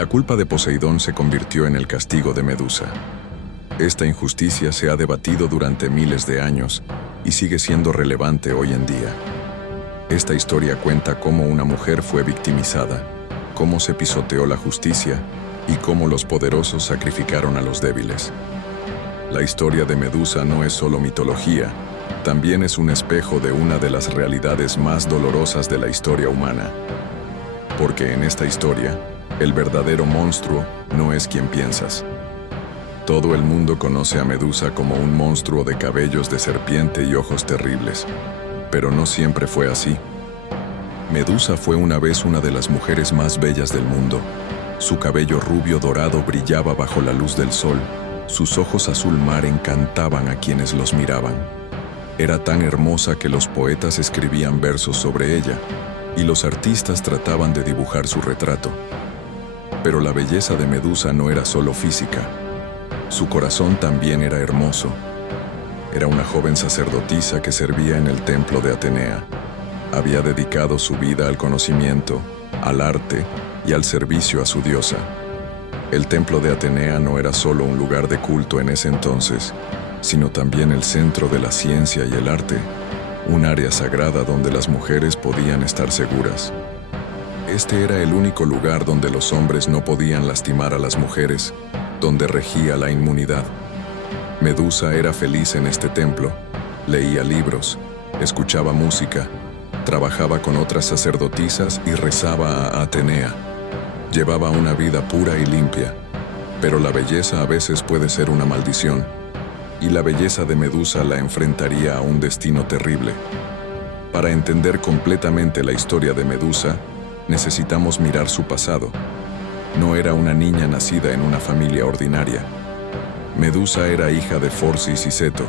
La culpa de Poseidón se convirtió en el castigo de Medusa. Esta injusticia se ha debatido durante miles de años y sigue siendo relevante hoy en día. Esta historia cuenta cómo una mujer fue victimizada, cómo se pisoteó la justicia y cómo los poderosos sacrificaron a los débiles. La historia de Medusa no es solo mitología, también es un espejo de una de las realidades más dolorosas de la historia humana. Porque en esta historia, el verdadero monstruo no es quien piensas. Todo el mundo conoce a Medusa como un monstruo de cabellos de serpiente y ojos terribles, pero no siempre fue así. Medusa fue una vez una de las mujeres más bellas del mundo. Su cabello rubio dorado brillaba bajo la luz del sol, sus ojos azul mar encantaban a quienes los miraban. Era tan hermosa que los poetas escribían versos sobre ella, y los artistas trataban de dibujar su retrato. Pero la belleza de Medusa no era solo física. Su corazón también era hermoso. Era una joven sacerdotisa que servía en el templo de Atenea. Había dedicado su vida al conocimiento, al arte y al servicio a su diosa. El templo de Atenea no era solo un lugar de culto en ese entonces, sino también el centro de la ciencia y el arte, un área sagrada donde las mujeres podían estar seguras. Este era el único lugar donde los hombres no podían lastimar a las mujeres, donde regía la inmunidad. Medusa era feliz en este templo, leía libros, escuchaba música, trabajaba con otras sacerdotisas y rezaba a Atenea. Llevaba una vida pura y limpia, pero la belleza a veces puede ser una maldición, y la belleza de Medusa la enfrentaría a un destino terrible. Para entender completamente la historia de Medusa, necesitamos mirar su pasado. No era una niña nacida en una familia ordinaria. Medusa era hija de Forcis y Ceto.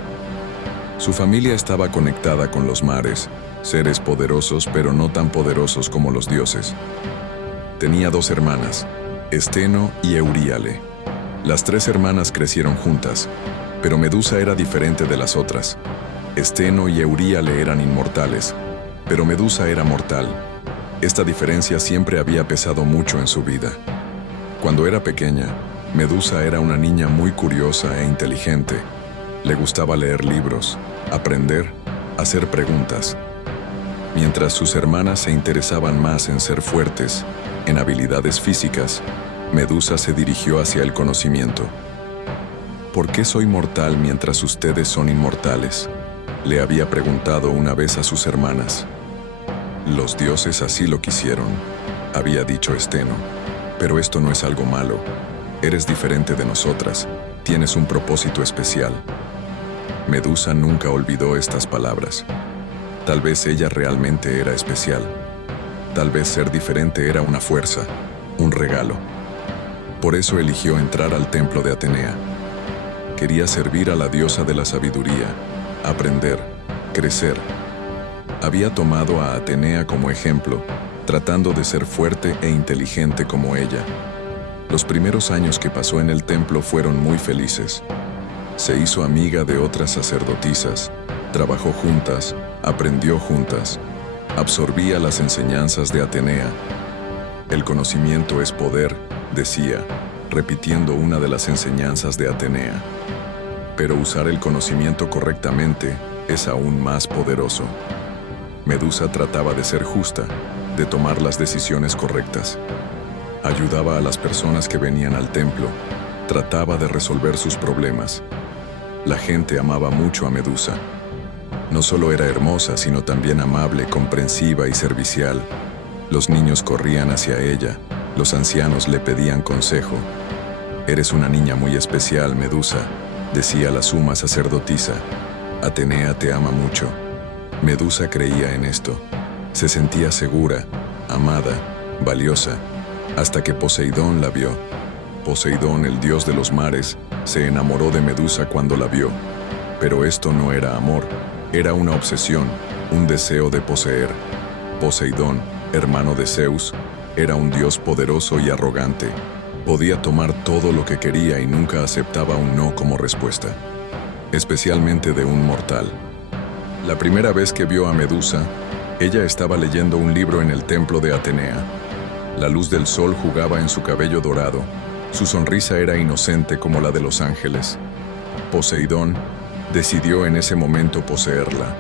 Su familia estaba conectada con los mares, seres poderosos pero no tan poderosos como los dioses. Tenía dos hermanas, Esteno y Euríale. Las tres hermanas crecieron juntas, pero Medusa era diferente de las otras. Esteno y Euríale eran inmortales, pero Medusa era mortal. Esta diferencia siempre había pesado mucho en su vida. Cuando era pequeña, Medusa era una niña muy curiosa e inteligente. Le gustaba leer libros, aprender, hacer preguntas. Mientras sus hermanas se interesaban más en ser fuertes, en habilidades físicas, Medusa se dirigió hacia el conocimiento. ¿Por qué soy mortal mientras ustedes son inmortales?, le había preguntado una vez a sus hermanas. Los dioses así lo quisieron, había dicho Esteno. Pero esto no es algo malo. Eres diferente de nosotras, tienes un propósito especial. Medusa nunca olvidó estas palabras. Tal vez ella realmente era especial. Tal vez ser diferente era una fuerza, un regalo. Por eso eligió entrar al templo de Atenea. Quería servir a la diosa de la sabiduría, aprender, crecer. Había tomado a Atenea como ejemplo, tratando de ser fuerte e inteligente como ella. Los primeros años que pasó en el templo fueron muy felices. Se hizo amiga de otras sacerdotisas, trabajó juntas, aprendió juntas, absorbía las enseñanzas de Atenea. El conocimiento es poder, decía, repitiendo una de las enseñanzas de Atenea. Pero usar el conocimiento correctamente es aún más poderoso. Medusa trataba de ser justa, de tomar las decisiones correctas. Ayudaba a las personas que venían al templo, trataba de resolver sus problemas. La gente amaba mucho a Medusa. No solo era hermosa, sino también amable, comprensiva y servicial. Los niños corrían hacia ella, los ancianos le pedían consejo. «Eres una niña muy especial, Medusa», decía la suma sacerdotisa. «Atenea te ama mucho». Medusa creía en esto. Se sentía segura, amada, valiosa, hasta que Poseidón la vio. Poseidón, el dios de los mares, se enamoró de Medusa cuando la vio. Pero esto no era amor, era una obsesión, un deseo de poseer. Poseidón, hermano de Zeus, era un dios poderoso y arrogante. Podía tomar todo lo que quería y nunca aceptaba un no como respuesta, especialmente de un mortal. La primera vez que vio a Medusa, ella estaba leyendo un libro en el templo de Atenea. La luz del sol jugaba en su cabello dorado. Su sonrisa era inocente como la de los ángeles. Poseidón decidió en ese momento poseerla.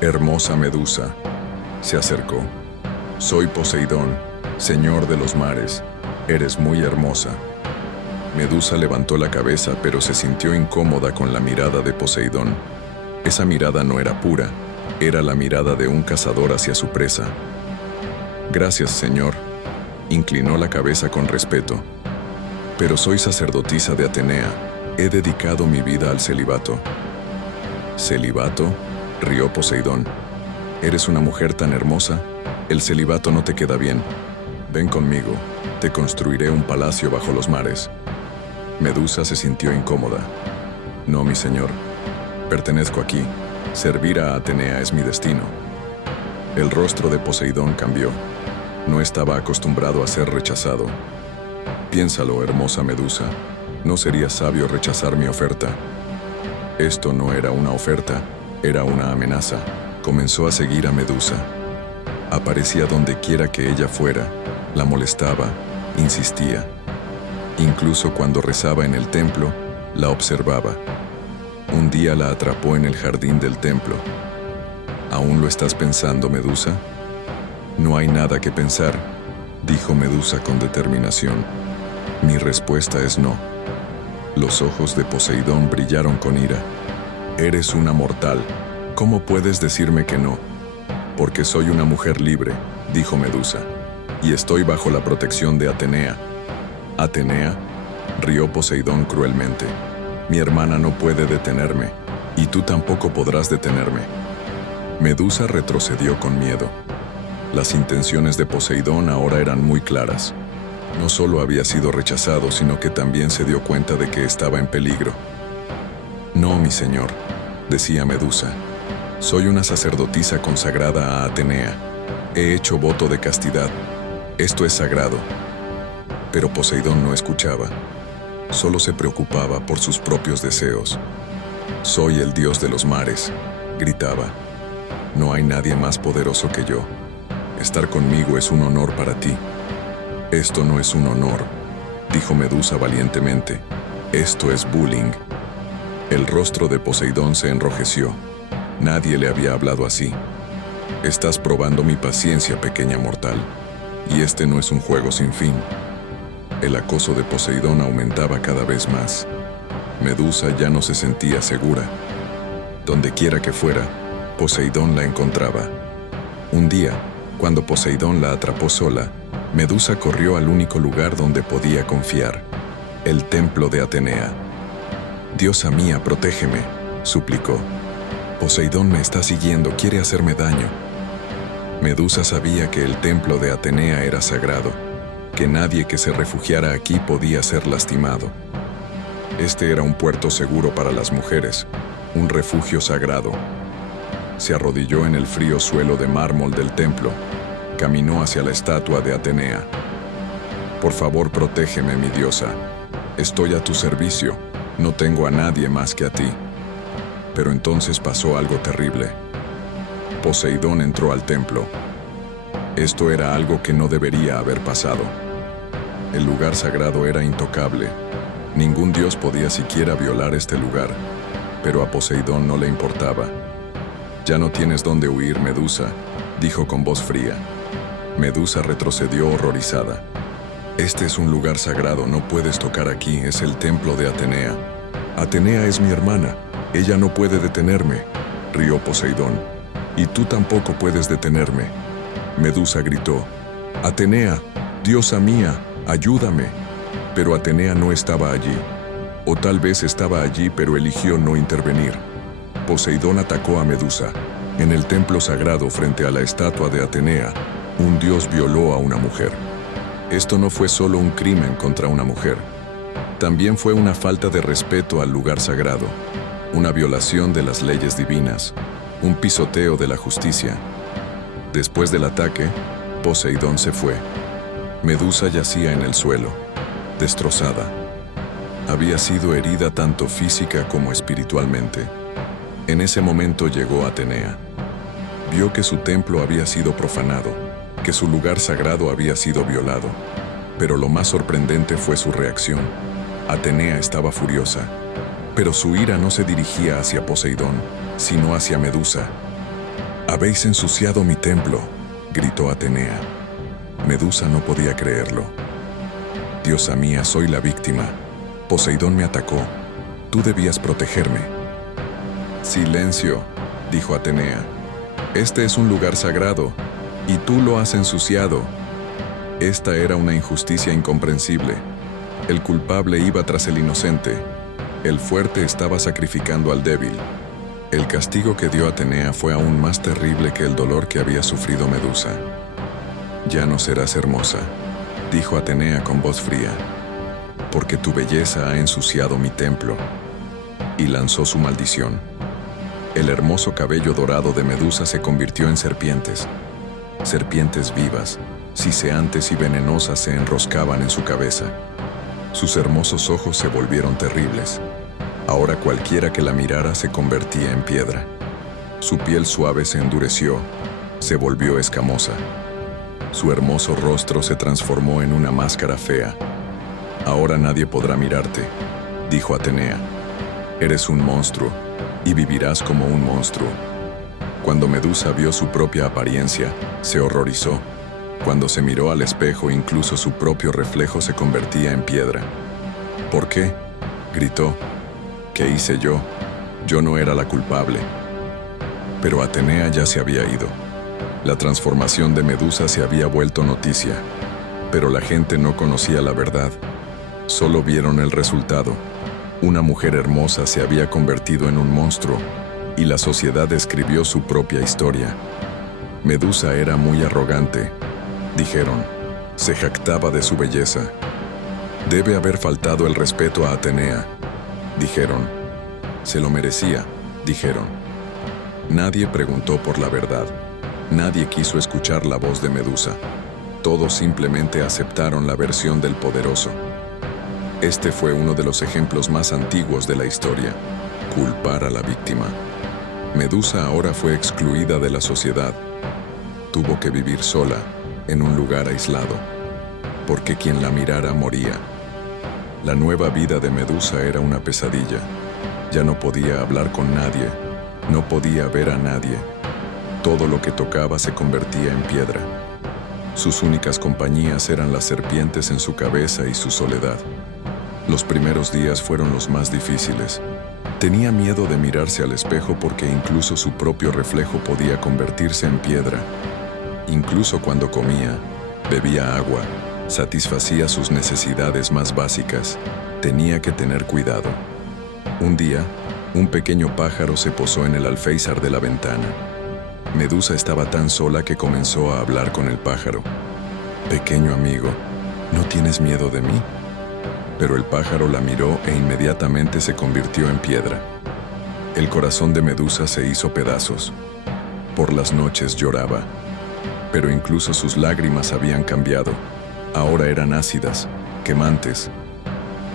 Hermosa Medusa, se acercó. Soy Poseidón, señor de los mares. Eres muy hermosa. Medusa levantó la cabeza, pero se sintió incómoda con la mirada de Poseidón. Esa mirada no era pura, era la mirada de un cazador hacia su presa. Gracias, señor. Inclinó la cabeza con respeto. Pero soy sacerdotisa de Atenea. He dedicado mi vida al celibato. ¿Celibato?, rió Poseidón. ¿Eres una mujer tan hermosa? El celibato no te queda bien. Ven conmigo, te construiré un palacio bajo los mares. Medusa se sintió incómoda. No, mi señor. Pertenezco aquí. Servir a Atenea es mi destino. El rostro de Poseidón cambió. No estaba acostumbrado a ser rechazado. Piénsalo, hermosa Medusa. No sería sabio rechazar mi oferta. Esto no era una oferta, era una amenaza. Comenzó a seguir a Medusa. Aparecía donde quiera que ella fuera. La molestaba, insistía. Incluso cuando rezaba en el templo, la observaba. Un día la atrapó en el jardín del templo. ¿Aún lo estás pensando, Medusa? No hay nada que pensar, dijo Medusa con determinación. Mi respuesta es no. Los ojos de Poseidón brillaron con ira. Eres una mortal. ¿Cómo puedes decirme que no? Porque soy una mujer libre, dijo Medusa, y estoy bajo la protección de Atenea. ¿Atenea?, rió Poseidón cruelmente. Mi hermana no puede detenerme, y tú tampoco podrás detenerme. Medusa retrocedió con miedo. Las intenciones de Poseidón ahora eran muy claras. No solo había sido rechazado, sino que también se dio cuenta de que estaba en peligro. No, mi señor, decía Medusa. Soy una sacerdotisa consagrada a Atenea. He hecho voto de castidad. Esto es sagrado. Pero Poseidón no escuchaba. Solo se preocupaba por sus propios deseos. Soy el dios de los mares, gritaba. No hay nadie más poderoso que yo. Estar conmigo es un honor para ti. Esto no es un honor, dijo Medusa valientemente. Esto es bullying. El rostro de Poseidón se enrojeció. Nadie le había hablado así. Estás probando mi paciencia, pequeña mortal. Y este no es un juego sin fin. El acoso de Poseidón aumentaba cada vez más. Medusa ya no se sentía segura. Donde quiera que fuera, Poseidón la encontraba. Un día, cuando Poseidón la atrapó sola, Medusa corrió al único lugar donde podía confiar, el templo de Atenea. Diosa mía, protégeme, suplicó. Poseidón me está siguiendo, quiere hacerme daño. Medusa sabía que el templo de Atenea era sagrado, que nadie que se refugiara aquí podía ser lastimado. Este era un puerto seguro para las mujeres, un refugio sagrado. Se arrodilló en el frío suelo de mármol del templo. Caminó hacia la estatua de Atenea. Por favor, protégeme, mi diosa. Estoy a tu servicio. No tengo a nadie más que a ti. Pero entonces pasó algo terrible. Poseidón entró al templo. Esto era algo que no debería haber pasado. El lugar sagrado era intocable. Ningún dios podía siquiera violar este lugar, pero a Poseidón no le importaba. Ya no tienes dónde huir, Medusa, dijo con voz fría. Medusa retrocedió horrorizada. Este es un lugar sagrado, no puedes tocar aquí, es el templo de Atenea. Atenea es mi hermana, ella no puede detenerme, rió Poseidón. Y tú tampoco puedes detenerme. Medusa gritó. Atenea, diosa mía, ayúdame. Pero Atenea no estaba allí. O tal vez estaba allí, pero eligió no intervenir. Poseidón atacó a Medusa. En el templo sagrado frente a la estatua de Atenea, un dios violó a una mujer. Esto no fue solo un crimen contra una mujer. También fue una falta de respeto al lugar sagrado, una violación de las leyes divinas, un pisoteo de la justicia. Después del ataque, Poseidón se fue. Medusa yacía en el suelo, destrozada. Había sido herida tanto física como espiritualmente. En ese momento llegó Atenea. Vio que su templo había sido profanado. que su lugar sagrado había sido violado. Pero lo más sorprendente fue su reacción. Atenea estaba furiosa, pero su ira no se dirigía hacia Poseidón, sino hacia Medusa. «Habéis ensuciado mi templo», gritó Atenea. Medusa no podía creerlo. «Diosa mía, soy la víctima. Poseidón me atacó. Tú debías protegerme». «Silencio», dijo Atenea. «Este es un lugar sagrado, y tú lo has ensuciado». Esta era una injusticia incomprensible. El culpable iba tras el inocente. El fuerte estaba sacrificando al débil. El castigo que dio Atenea fue aún más terrible que el dolor que había sufrido Medusa. «Ya no serás hermosa», dijo Atenea con voz fría, «porque tu belleza ha ensuciado mi templo». Y lanzó su maldición. El hermoso cabello dorado de Medusa se convirtió en serpientes. Serpientes vivas, siseantes y venenosas se enroscaban en su cabeza. Sus hermosos ojos se volvieron terribles. Ahora cualquiera que la mirara se convertía en piedra. Su piel suave se endureció, se volvió escamosa. Su hermoso rostro se transformó en una máscara fea. «Ahora nadie podrá mirarte», dijo Atenea. «Eres un monstruo, y vivirás como un monstruo». Cuando Medusa vio su propia apariencia, se horrorizó. Cuando se miró al espejo, incluso su propio reflejo se convertía en piedra. «¿Por qué?», gritó. «¿Qué hice yo? Yo no era la culpable». Pero Atenea ya se había ido. La transformación de Medusa se había vuelto noticia, pero la gente no conocía la verdad. Solo vieron el resultado. Una mujer hermosa se había convertido en un monstruo, y la sociedad escribió su propia historia. Medusa era muy arrogante, dijeron. Se jactaba de su belleza. Debe haber faltado el respeto a Atenea, dijeron. Se lo merecía, dijeron. Nadie preguntó por la verdad. Nadie quiso escuchar la voz de Medusa. Todos simplemente aceptaron la versión del poderoso. Este fue uno de los ejemplos más antiguos de la historia: culpar a la víctima. Medusa ahora fue excluida de la sociedad. Tuvo que vivir sola, en un lugar aislado, porque quien la mirara moría. La nueva vida de Medusa era una pesadilla. Ya no podía hablar con nadie, no podía ver a nadie. Todo lo que tocaba se convertía en piedra. Sus únicas compañías eran las serpientes en su cabeza y su soledad. Los primeros días fueron los más difíciles. Tenía miedo de mirarse al espejo porque incluso su propio reflejo podía convertirse en piedra. Incluso cuando comía, bebía agua, satisfacía sus necesidades más básicas, tenía que tener cuidado. Un día, un pequeño pájaro se posó en el alféizar de la ventana. Medusa estaba tan sola que comenzó a hablar con el pájaro. «Pequeño amigo, ¿no tienes miedo de mí?». Pero el pájaro la miró e inmediatamente se convirtió en piedra. El corazón de Medusa se hizo pedazos. Por las noches lloraba, pero incluso sus lágrimas habían cambiado. Ahora eran ácidas, quemantes.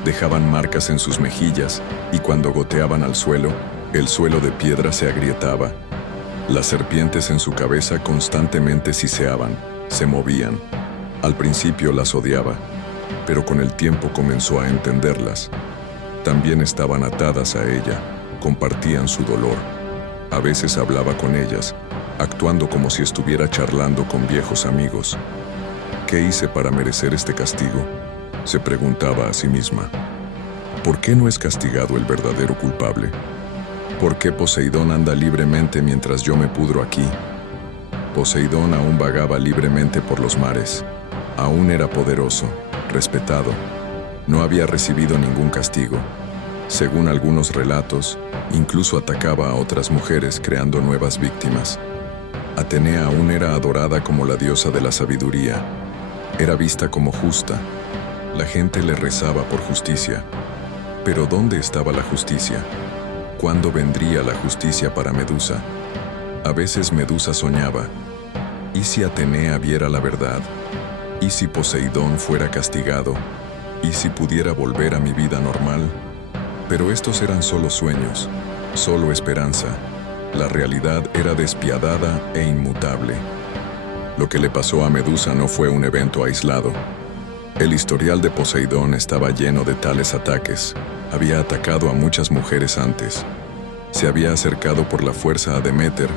Dejaban marcas en sus mejillas y cuando goteaban al suelo, el suelo de piedra se agrietaba. Las serpientes en su cabeza constantemente siseaban, se movían. Al principio las odiaba, pero con el tiempo comenzó a entenderlas. También estaban atadas a ella, compartían su dolor. A veces hablaba con ellas, actuando como si estuviera charlando con viejos amigos. ¿Qué hice para merecer este castigo?, se preguntaba a sí misma. ¿Por qué no es castigado el verdadero culpable? ¿Por qué Poseidón anda libremente mientras yo me pudro aquí? Poseidón aún vagaba libremente por los mares. Aún era poderoso, respetado. No había recibido ningún castigo. Según algunos relatos, incluso atacaba a otras mujeres creando nuevas víctimas. Atenea aún era adorada como la diosa de la sabiduría. Era vista como justa. La gente le rezaba por justicia. Pero ¿dónde estaba la justicia? ¿Cuándo vendría la justicia para Medusa? A veces Medusa soñaba. ¿Y si Atenea viera la verdad? ¿Y si Poseidón fuera castigado? ¿Y si pudiera volver a mi vida normal? Pero estos eran solo sueños, solo esperanza. La realidad era despiadada e inmutable. Lo que le pasó a Medusa no fue un evento aislado. El historial de Poseidón estaba lleno de tales ataques. Había atacado a muchas mujeres antes. Se había acercado por la fuerza a Deméter,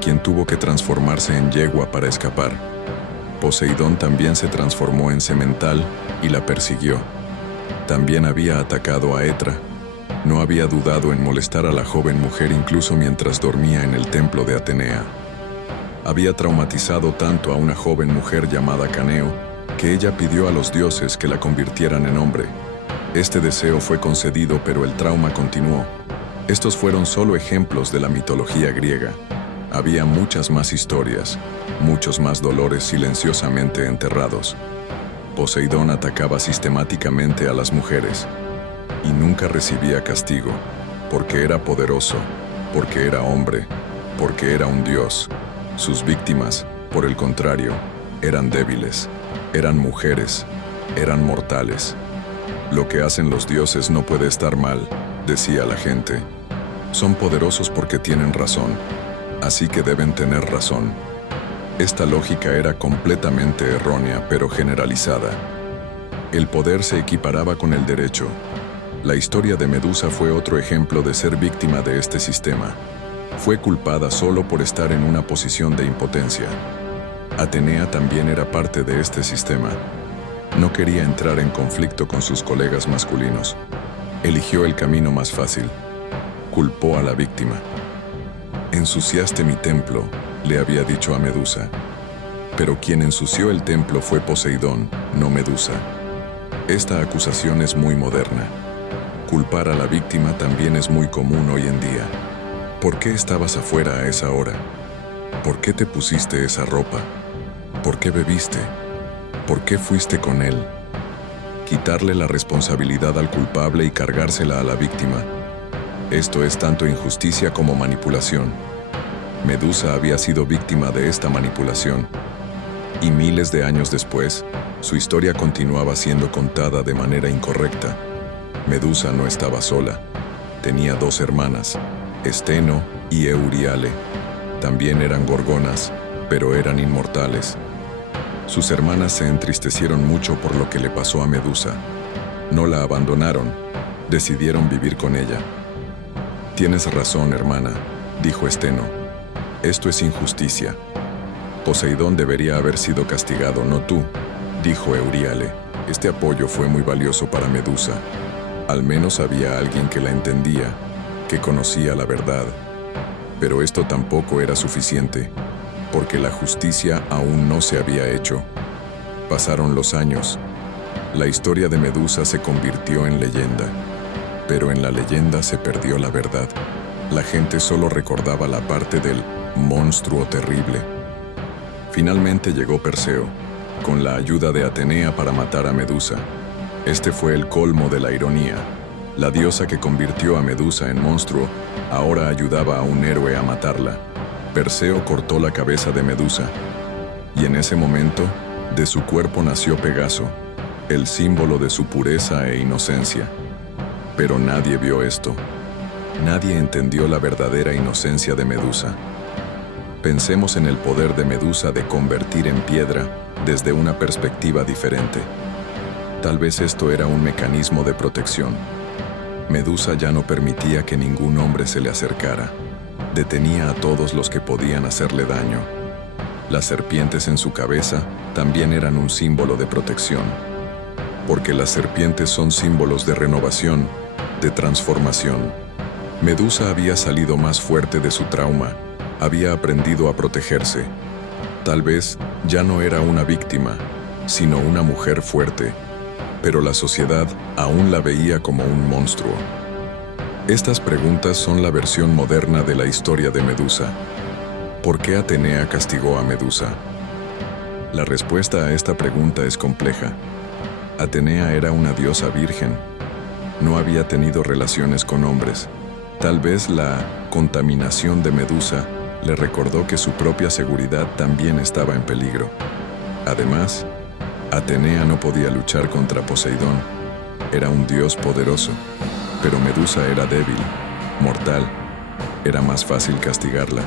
quien tuvo que transformarse en yegua para escapar. Poseidón también se transformó en semental y la persiguió. También había atacado a Etra. No había dudado en molestar a la joven mujer incluso mientras dormía en el templo de Atenea. Había traumatizado tanto a una joven mujer llamada Caneo que ella pidió a los dioses que la convirtieran en hombre. Este deseo fue concedido, pero el trauma continuó. Estos fueron solo ejemplos de la mitología griega. Había muchas más historias, muchos más dolores silenciosamente enterrados. Poseidón atacaba sistemáticamente a las mujeres y nunca recibía castigo, porque era poderoso, porque era hombre, porque era un dios. Sus víctimas, por el contrario, eran débiles, eran mujeres, eran mortales. Lo que hacen los dioses no puede estar mal, decía la gente. Son poderosos porque tienen razón, así que deben tener razón. Esta lógica era completamente errónea, pero generalizada. El poder se equiparaba con el derecho. La historia de Medusa fue otro ejemplo de ser víctima de este sistema. Fue culpada solo por estar en una posición de impotencia. Atenea también era parte de este sistema. No quería entrar en conflicto con sus colegas masculinos. Eligió el camino más fácil. Culpó a la víctima. «Ensuciaste mi templo», le había dicho a Medusa. Pero quien ensució el templo fue Poseidón, no Medusa. Esta acusación es muy moderna. Culpar a la víctima también es muy común hoy en día. ¿Por qué estabas afuera a esa hora? ¿Por qué te pusiste esa ropa? ¿Por qué bebiste? ¿Por qué fuiste con él? Quitarle la responsabilidad al culpable y cargársela a la víctima. Esto es tanto injusticia como manipulación. Medusa había sido víctima de esta manipulación. Y miles de años después, su historia continuaba siendo contada de manera incorrecta. Medusa no estaba sola. Tenía dos hermanas, Esteno y Euríale. También eran gorgonas, pero eran inmortales. Sus hermanas se entristecieron mucho por lo que le pasó a Medusa. No la abandonaron, decidieron vivir con ella. «Tienes razón, hermana», dijo Esteno. «Esto es injusticia. Poseidón debería haber sido castigado, no tú», dijo Euríale. Este apoyo fue muy valioso para Medusa. Al menos había alguien que la entendía, que conocía la verdad. Pero esto tampoco era suficiente, porque la justicia aún no se había hecho. Pasaron los años. La historia de Medusa se convirtió en leyenda. Pero en la leyenda se perdió la verdad. La gente solo recordaba la parte del monstruo terrible. Finalmente llegó Perseo, con la ayuda de Atenea para matar a Medusa. Este fue el colmo de la ironía. La diosa que convirtió a Medusa en monstruo ahora ayudaba a un héroe a matarla. Perseo cortó la cabeza de Medusa, y en ese momento, de su cuerpo nació Pegaso, el símbolo de su pureza e inocencia. Pero nadie vio esto. Nadie entendió la verdadera inocencia de Medusa. Pensemos en el poder de Medusa de convertir en piedra desde una perspectiva diferente. Tal vez esto era un mecanismo de protección. Medusa ya no permitía que ningún hombre se le acercara. Detenía a todos los que podían hacerle daño. Las serpientes en su cabeza también eran un símbolo de protección. Porque las serpientes son símbolos de renovación, de transformación. Medusa había salido más fuerte de su trauma, había aprendido a protegerse. Tal vez ya no era una víctima, sino una mujer fuerte, pero la sociedad aún la veía como un monstruo. Estas preguntas son la versión moderna de la historia de Medusa. ¿Por qué Atenea castigó a Medusa? La respuesta a esta pregunta es compleja. Atenea era una diosa virgen. No había tenido relaciones con hombres. Tal vez la contaminación de Medusa le recordó que su propia seguridad también estaba en peligro. Además, Atenea no podía luchar contra Poseidón. Era un dios poderoso, pero Medusa era débil, mortal. Era más fácil castigarla.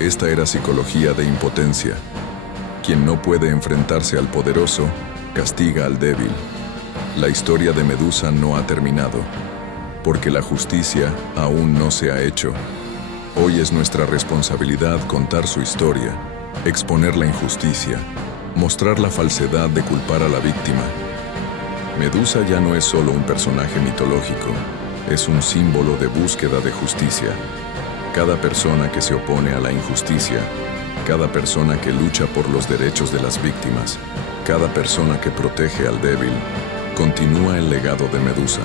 Esta era psicología de impotencia. Quien no puede enfrentarse al poderoso, castiga al débil. La historia de Medusa no ha terminado, porque la justicia aún no se ha hecho. Hoy es nuestra responsabilidad contar su historia, exponer la injusticia, mostrar la falsedad de culpar a la víctima. Medusa ya no es solo un personaje mitológico, es un símbolo de búsqueda de justicia. Cada persona que se opone a la injusticia, cada persona que lucha por los derechos de las víctimas, cada persona que protege al débil, continúa el legado de Medusa.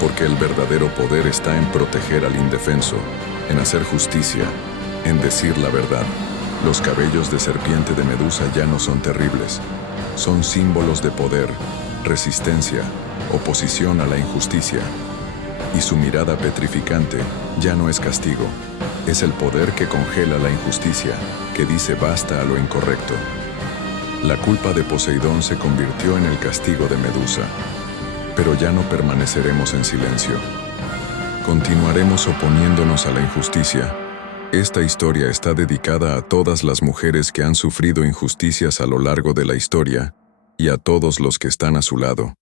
Porque el verdadero poder está en proteger al indefenso, en hacer justicia, en decir la verdad. Los cabellos de serpiente de Medusa ya no son terribles, son símbolos de poder, resistencia, oposición a la injusticia. Y su mirada petrificante ya no es castigo, es el poder que congela la injusticia, que dice basta a lo incorrecto. La culpa de Poseidón se convirtió en el castigo de Medusa, pero ya no permaneceremos en silencio. Continuaremos oponiéndonos a la injusticia. Esta historia está dedicada a todas las mujeres que han sufrido injusticias a lo largo de la historia y a todos los que están a su lado.